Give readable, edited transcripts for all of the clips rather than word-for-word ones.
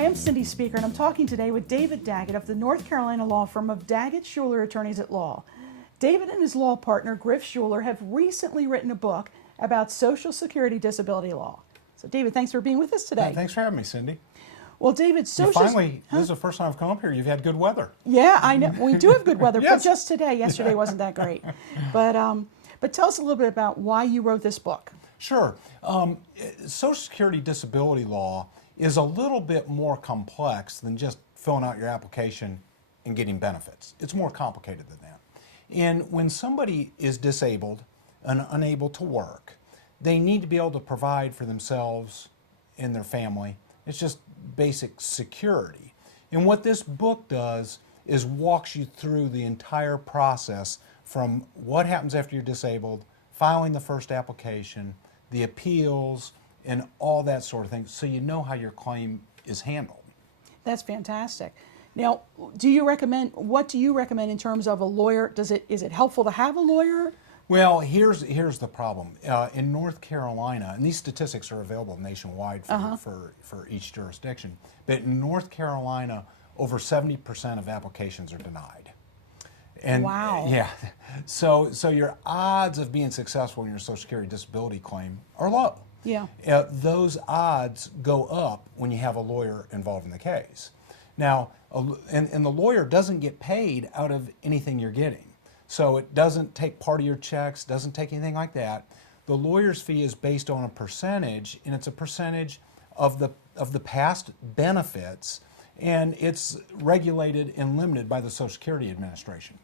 Hi, I'm Cindy Speaker, and I'm talking today with David Daggett of the North Carolina law firm of Daggett, Schuler Attorneys at Law. David and his law partner, Griff Schuler, have recently written a book about Social Security disability law. So, David, thanks for being with us today. Thanks for having me, Cindy. Well, David, This is the first time I've come up here. You've had good weather. Yeah, I know. We do have good weather, Yes. but just today. Yesterday wasn't that great. But tell us a little bit about why you wrote this book. Sure. Social Security disability law is a little bit more complex than just filling out your application and getting benefits. It's more complicated than that. And when somebody is disabled and unable to work, they need to be able to provide for themselves and their family. It's just basic security. And what this book does is walks you through the entire process from what happens after you're disabled, filing the first application, the appeals, and all that sort of thing, so you know how your claim is handled. That's fantastic. Now, what do you recommend in terms of a lawyer? Is it helpful to have a lawyer? Well, here's the problem. In North Carolina, and these statistics are available nationwide for each jurisdiction, but in North Carolina, over 70% of applications are denied. And wow. Yeah. So your odds of being successful in your Social Security disability claim are low. Yeah. Those odds go up when you have a lawyer involved in the case. Now, and the lawyer doesn't get paid out of anything you're getting. So it doesn't take part of your checks, doesn't take anything like that. The lawyer's fee is based on a percentage, and it's a percentage of the past benefits, and it's regulated and limited by the Social Security Administration.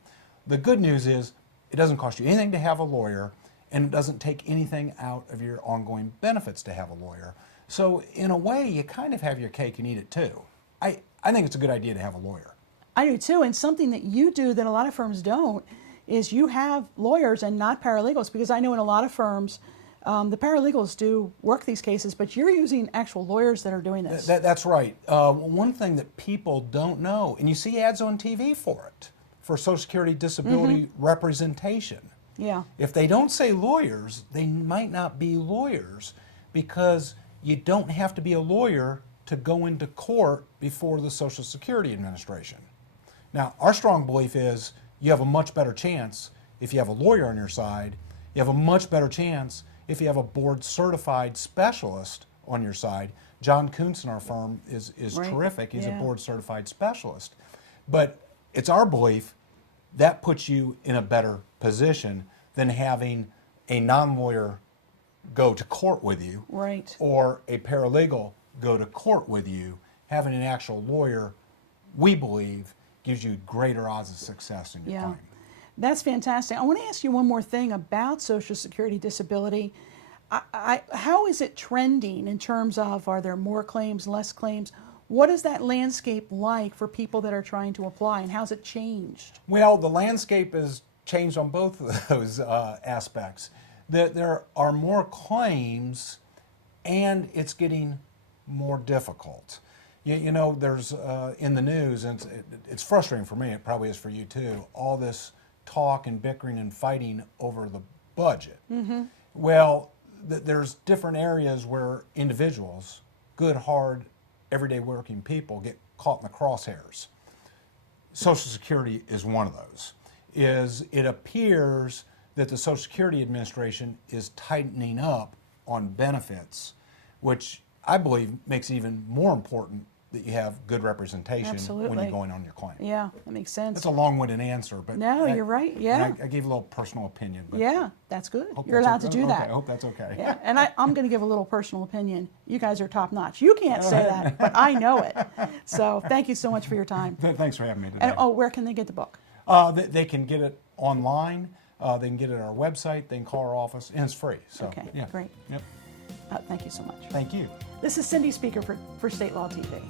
The good news is it doesn't cost you anything to have a lawyer, and it doesn't take anything out of your ongoing benefits to have a lawyer. So in a way, you kind of have your cake and eat it too. I think it's a good idea to have a lawyer. I do too, and something that you do that a lot of firms don't is you have lawyers and not paralegals, because I know in a lot of firms, the paralegals do work these cases, but you're using actual lawyers that are doing this. That's right. One thing that people don't know, and you see ads on TV for it, for Social Security disability representation. Yeah. If they don't say lawyers, they might not be lawyers, because you don't have to be a lawyer to go into court before the Social Security Administration. Now, our strong belief is you have a much better chance if you have a lawyer on your side. You have a much better chance if you have a board-certified specialist on your side. John Kuntz in our firm is Right. terrific. He's Yeah. a board-certified specialist. But it's our belief that puts you in a better position than having a non-lawyer go to court with you, Right. or a paralegal go to court with you. Having an actual lawyer, we believe, gives you greater odds of success in your claim. That's fantastic. I want to ask you one more thing about Social Security disability. How is it trending in terms of, are there more claims, less claims? What is that landscape like for people that are trying to apply, and how's it changed? Well, the landscape has changed on both of those aspects. There are more claims, and it's getting more difficult. You know, there's in the news, and it's frustrating for me, it probably is for you too, all this talk and bickering and fighting over the budget. Well, there's different areas where individuals, good, hard, everyday working people, get caught in the crosshairs. Social Security is one of those. It appears that the Social Security Administration is tightening up on benefits, which I believe makes it even more important that you have good representation Absolutely. when you're going on your claim. Yeah, that makes sense. It's a long-winded answer, but No, you're right. Yeah. I gave a little personal opinion. But Yeah, that's good. hope You're that's allowed to okay. do that. Okay, I hope that's okay. Yeah, and I'm going to give a little personal opinion. You guys are top notch. You can't say that, but I know it. So thank you so much for your time. Thanks for having me today. And where can they get the book? They can get it online. They can get it at our website. They can call our office, and it's free. So, Okay, yeah. great. Yep. Thank you so much. Thank you. This is Cindy Speaker for State Law TV.